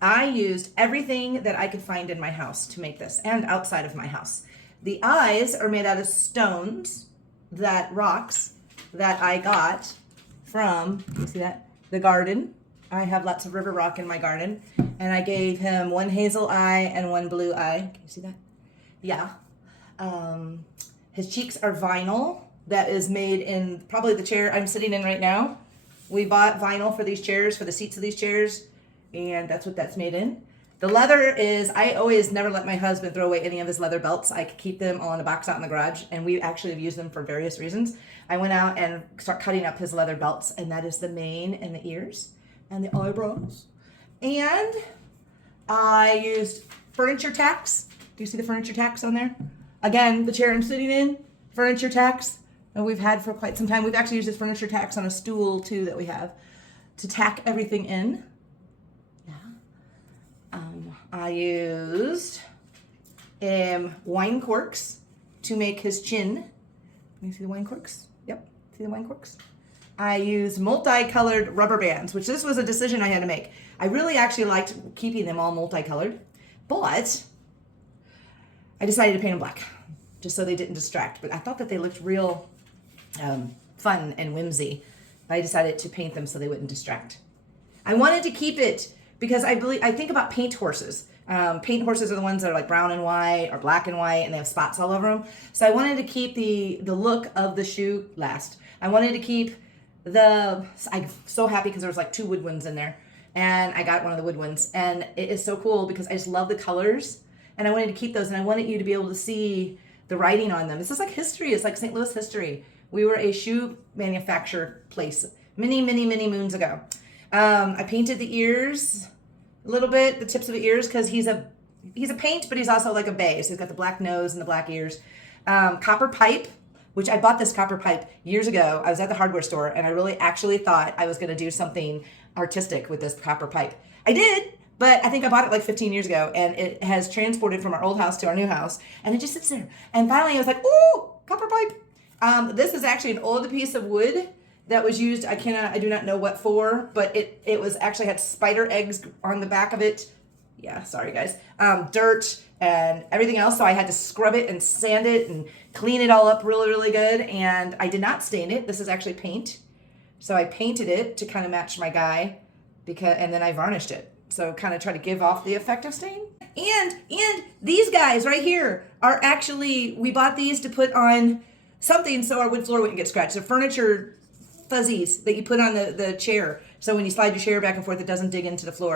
I used everything that I could find in my house to make this and outside of my house. The eyes are made out of stones, rocks that I got from, you see that? The garden. I have lots of river rock in my garden. And I gave him one hazel eye and one blue eye. Can you see that? Yeah. His cheeks are vinyl that is made in probably the chair I'm sitting in right now. We bought vinyl for these chairs, for the seats of these chairs, and that's what that's made in. The leather is, I always never let my husband throw away any of his leather belts. I keep them all in a box out in the garage, and we actually have used them for various reasons. I went out and start cutting up his leather belts, and that is the mane and the ears and the eyebrows. And I used furniture tacks. Do you see the furniture tacks on there? Again, the chair I'm sitting in, furniture tacks, and we've had for quite some time. We've actually used this furniture tacks on a stool too that we have to tack everything in. Yeah. I used wine corks to make his chin. Can you see the wine corks? Yep. See the wine corks? I used multicolored rubber bands, which this was a decision I had to make. I really actually liked keeping them all multicolored, but I decided to paint them black just so they didn't distract. But I thought that they looked real fun and whimsy. I decided to paint them so they wouldn't distract. I wanted to keep it because I think about paint horses. Paint horses are the ones that are like brown and white or black and white and they have spots all over them. So I wanted to keep the look of the shoe last. I wanted to keep I'm so happy because there was like 2 wood ones in there and I got one of the wood ones and it is so cool because I just love the colors and I wanted to keep those and I wanted you to be able to see the writing on them. This is like history. It's like St. Louis history. We were a shoe manufacturer place many moons ago. I painted the ears a little bit, the tips of the ears, because he's a paint, but he's also like a bay. So he's got the black nose and the black ears. Copper pipe, which I bought this copper pipe years ago. I was at the hardware store and I really actually thought I was going to do something artistic with this copper pipe. I did, but I think I bought it like 15 years ago and it has transported from our old house to our new house and it just sits there. And finally I was like, ooh, copper pipe. This is actually an old piece of wood that was used. I do not know what for, but it was actually had spider eggs on the back of it. Yeah, sorry guys. Dirt and everything else. So I had to scrub it and sand it and clean it all up really good. And I did not stain it. This is actually paint. So I painted it to kind of match my guy and then I varnished it. So kind of try to give off the effect of stain. And these guys right here are actually, we bought these to put on something so our wood floor wouldn't get scratched. They're furniture fuzzies that you put on the chair. So when you slide your chair back and forth, it doesn't dig into the floor.